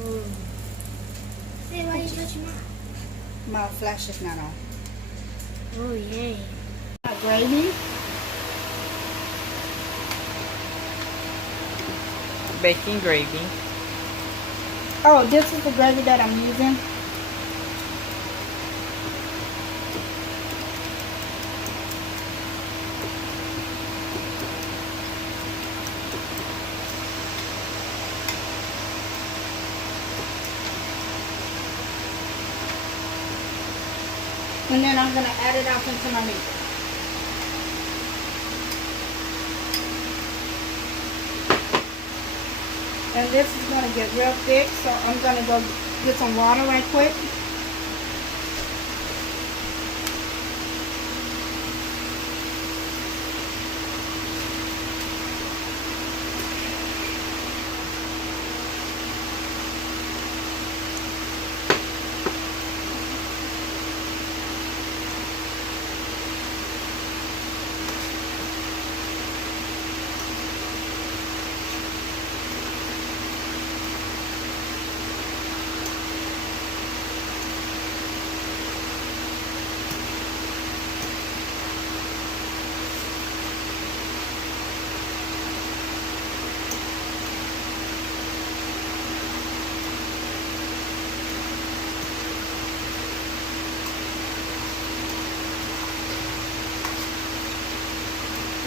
Ooh. Hey, why are you touching mine? My flash is not on. Oh, yay. Gravy. Bacon gravy. Oh, this is the gravy that I'm using. And then I'm going to add it up into my meat. And this is going to get real thick, so I'm going to go get some water right quick.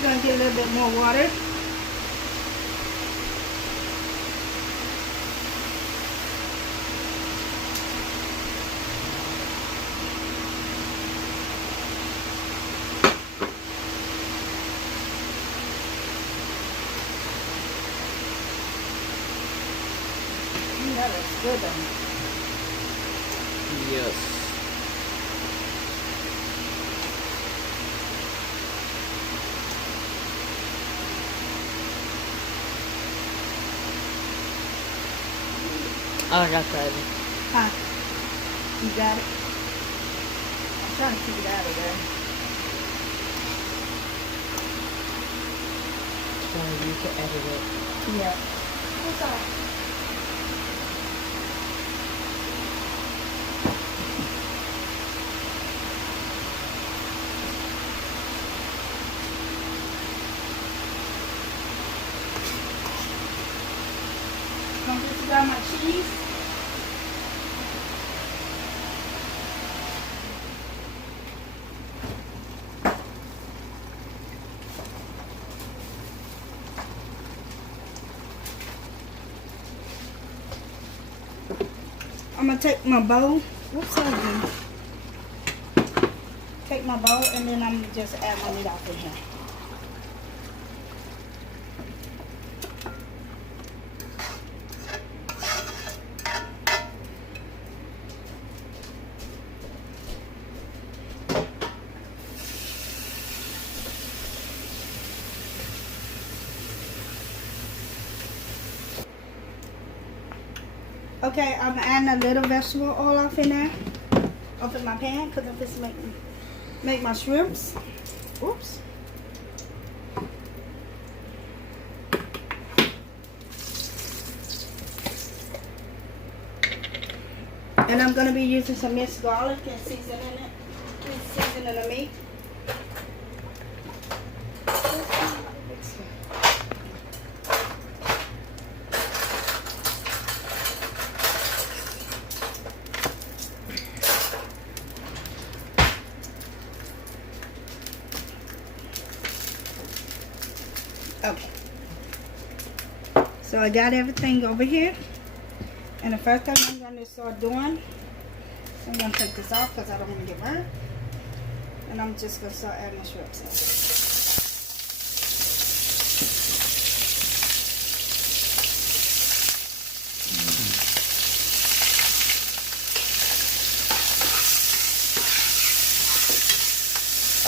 I'm going to get a little bit more water. That looks good though. Yes. Oh, I got that. Huh? You got it? I'm trying to keep it out of there. So you can edit it. Yeah. What's up? This got my cheese. I'm gonna take my bowl. What's that? Take my bowl and then I'm gonna just add my meat out in here. Okay, I'm adding a little vegetable oil off in there, off in my pan, because I'm just make my shrimps. Oops. And I'm going to be using some minced garlic and seasoning it, seasoning the meat. Okay, so I got everything over here, and the first thing I'm going to start doing, I'm going to take this off because I don't want to get burnt, and I'm just going to start adding my shrimps in.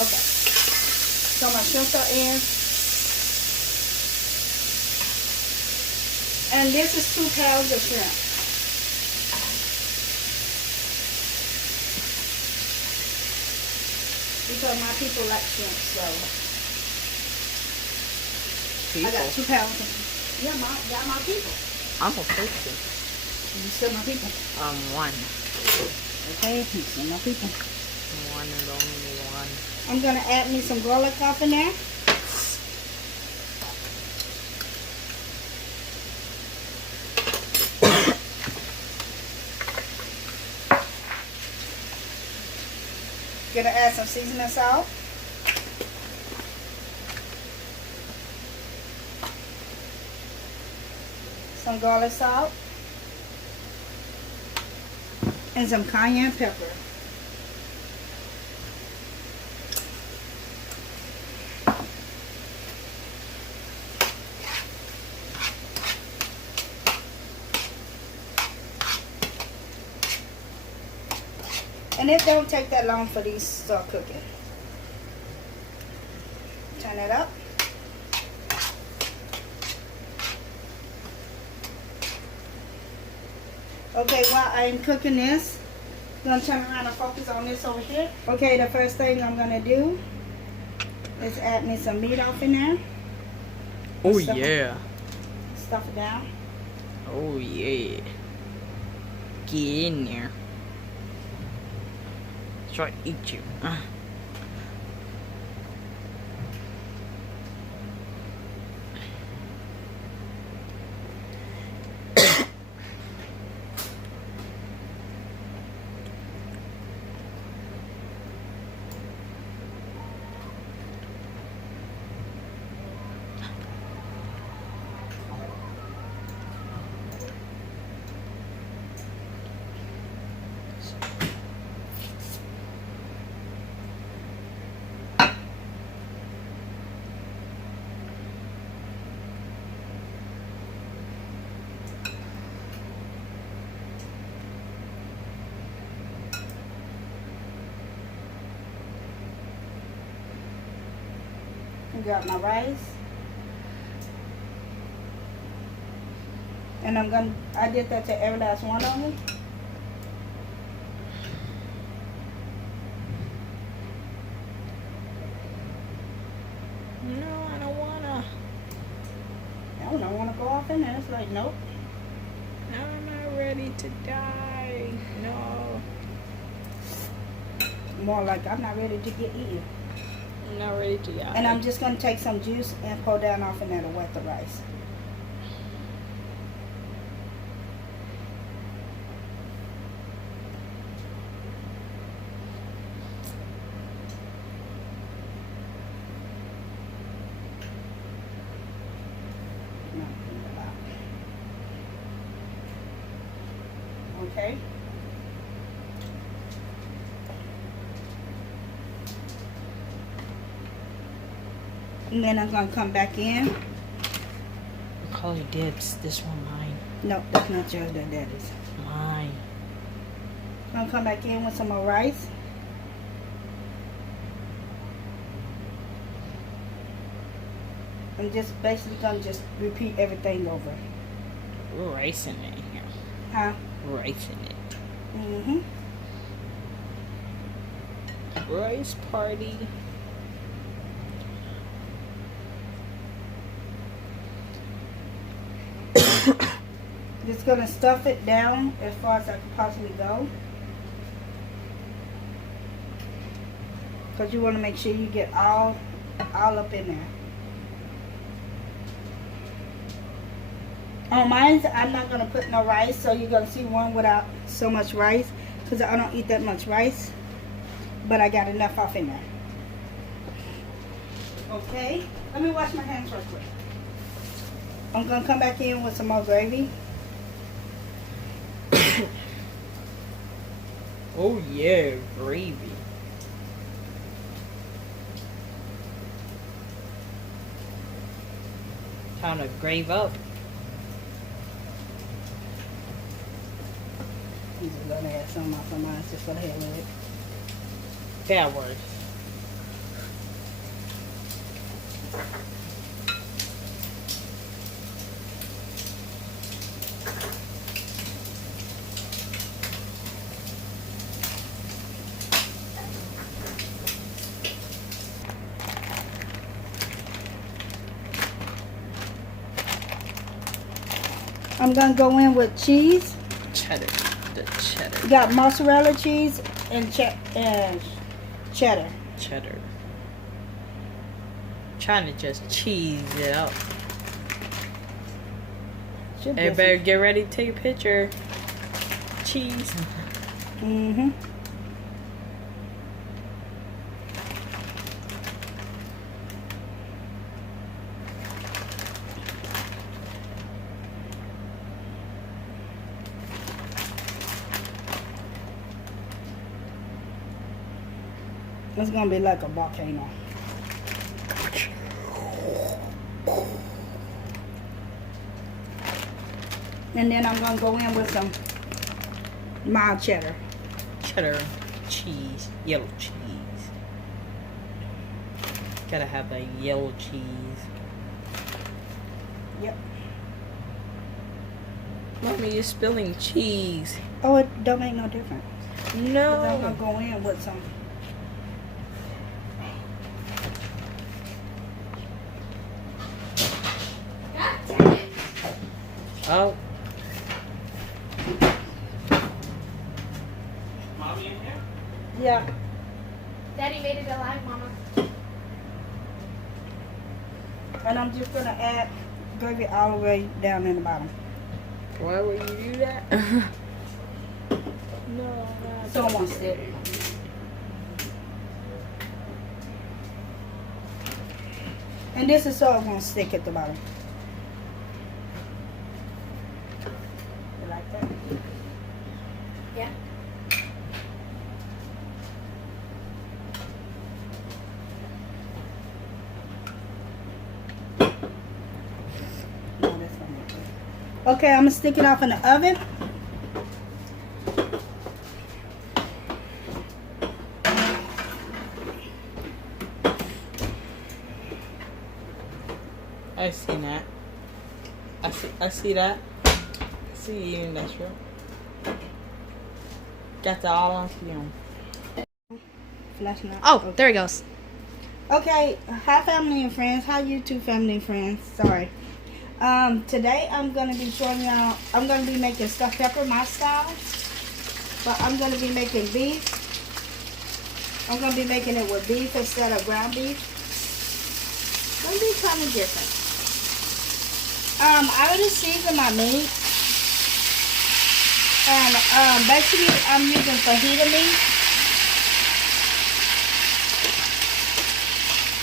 Okay, so my shrimps are in. And this is 2 pounds of shrimp. Because my people like shrimp, so People. I got 2 pounds of, yeah, my people. I'm a person. You still my people. One. Okay, you still my people. One and only one. I'm gonna add me some garlic off in there. Gonna add some seasoning salt. Some garlic salt. And some cayenne pepper. And it don't take that long for these to start cooking. Turn it up. Okay, while I'm cooking this, I'm going to turn around and focus on this over here. Okay, the first thing I'm going to do is add me some meat off in there. Oh Stuff yeah. Stuff it down. Oh yeah. Get in there. Try to eat you. Got my rice. And I did that to every last one of them. No, I don't wanna. I don't want to go off in there. It's like, nope. I'm not ready to die. No. More like, I'm not ready to get eaten. I'm not ready to die. And I'm just going to take some juice and pour down off in there to wet the rice. Okay. And then I'm going to come back in. Call your dibs. This one mine. No, that's not yours, that is. Mine. I'm going to come back in with some more rice. I'm just basically going to just repeat everything over. Rice in it here. Huh? Rice in it. Mm-hmm. Rice party. Just gonna stuff it down as far as I can possibly go. Because you want to make sure you get all up in there. On mine, I'm not gonna put no rice, so you're gonna see one without so much rice, because I don't eat that much rice. But I got enough off in there. Okay, let me wash my hands real quick. I'm gonna come back in with some more gravy. Oh yeah, gravy. Time to grave up. I'm just gonna add some off of mine just for the hell of it. Bad word. I'm gonna go in with cheese. cheddar. The cheddar. You got mozzarella cheese and cheddar. Cheddar. Trying to just cheese it up. Everybody get ready to take a picture. Cheese. Mm-hmm. It's gonna be like a volcano. And then I'm gonna go in with some mild cheddar. Cheddar. Cheese. Yellow cheese. Gotta have the yellow cheese. Yep. Mommy, you're spilling cheese. Oh, it don't make no difference. 'Cause I'm No. gonna go in with some. God damn it. Oh. Mommy in here? Yeah. Daddy made it alive, Mama. And I'm just gonna add gravy all the way down in the bottom. Why would you do that? No. So it won't stick. And this is so it won't stick at the bottom. You like that? Yeah. No, that's fine. Okay, I'm gonna stick it off in the oven. I see that. I see that. I see you in that shrimp. Got that all on film. Flashing out. Oh, there he goes. Okay, hi family and friends. Hi YouTube family and friends. Sorry. Today I'm gonna be showing y'all. I'm gonna be making stuffed pepper my style, but I'm gonna be making beef. I'm gonna be making it with beef instead of ground beef. Gonna be kind of different. I already seasoned my meat, and basically I'm using fajita meat.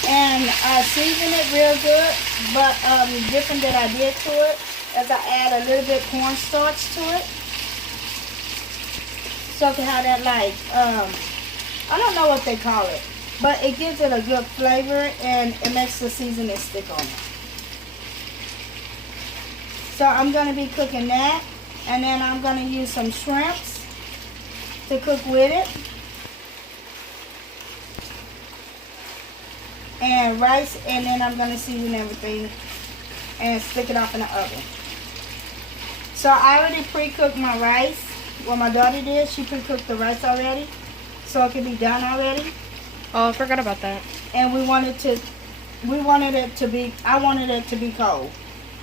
And I season it real good, but different that I did to it is I add a little bit cornstarch to it. So I can have that like, I don't know what they call it, but it gives it a good flavor and it makes the seasoning stick on it. So I'm going to be cooking that, and then I'm going to use some shrimps to cook with it. And rice, and then I'm going to season everything and stick it off in the oven. So I already pre-cooked my rice. What my daughter did, she pre-cooked the rice already, so it can be done already. Oh, I forgot about that. And I wanted it to be cold.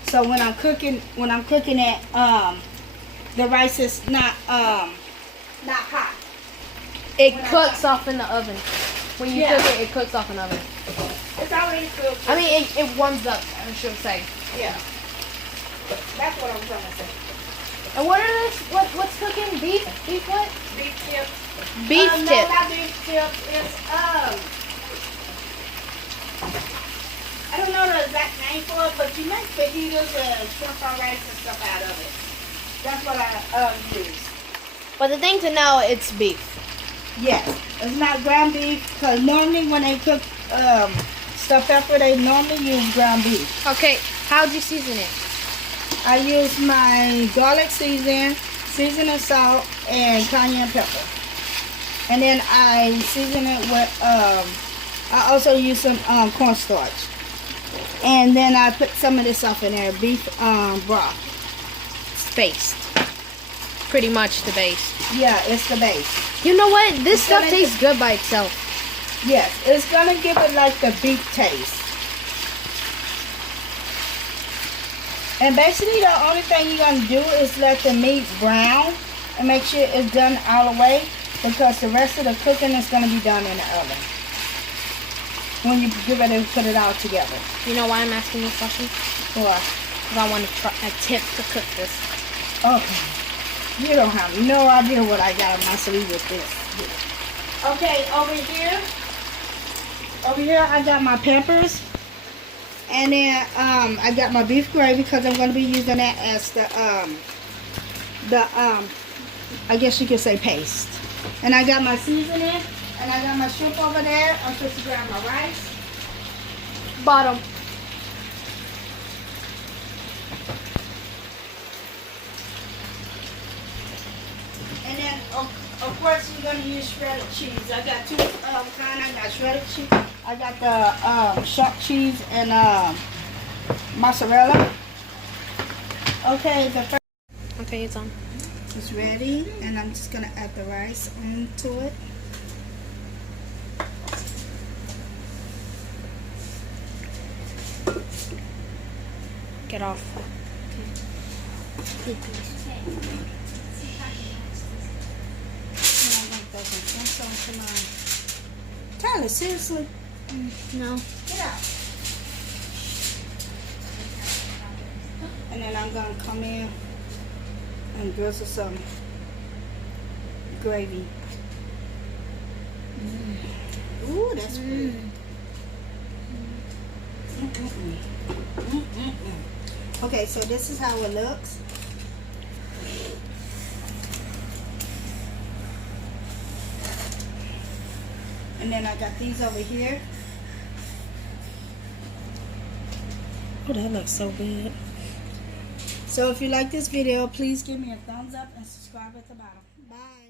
So when I'm cooking it, the rice is not hot. It cooks off in the oven. When you Yeah. cook it, it cooks off in the oven. It's already cooked. I mean, it warms up, I should say. Yeah. That's what I'm trying to say. And what are this? What's cooking? Beef? Beef what? Beef tips. Beef No, tip. not beef tips. It's I don't know the exact name for it, but you make fajitas and shrimp fried rice and stuff out of it. That's what I use. But the thing to know, it's beef. Yes, it's not ground beef, because normally when they cook stuffed pepper, they normally use ground beef. Okay, how'd you season it? I use my garlic seasoning salt, and cayenne pepper. And then I season it with, I also use some cornstarch. And then I put some of this stuff in there, beef broth. It's based. Pretty much the base. Yeah, it's the base. You know what? This It's stuff gonna- tastes good by itself. Yes, it's gonna give it like the beef taste. And basically the only thing you're gonna do is let the meat brown and make sure it's done all the way, because the rest of the cooking is going to be done in the oven when you get ready to put it all together. You know why I'm asking this question? Why? Because I want to try a tip to cook this. Okay. You don't have no idea what I got on my sleeve with this. Okay, over here I got my peppers. And then I got my beef gravy, because I'm going to be using that as the I guess you could say paste. And I got my seasoning, and I got my shrimp over there. I'm supposed to grab my rice. Bottom. And then, of course, you're going to use shredded cheese. I got two kind. I got shredded cheese. I got the sharp cheese and mozzarella. Okay, the first Okay, it's on. is ready, and I'm just going to add the rice into it. Get off. Tyler, seriously? No. Get out. And then I'm going to come in and drizzle some gravy. Ooh, that's good. Okay, so this is how it looks. And then I got these over here. Oh, that looks so good. So if you like this video, please give me a thumbs up and subscribe at the bottom. Bye.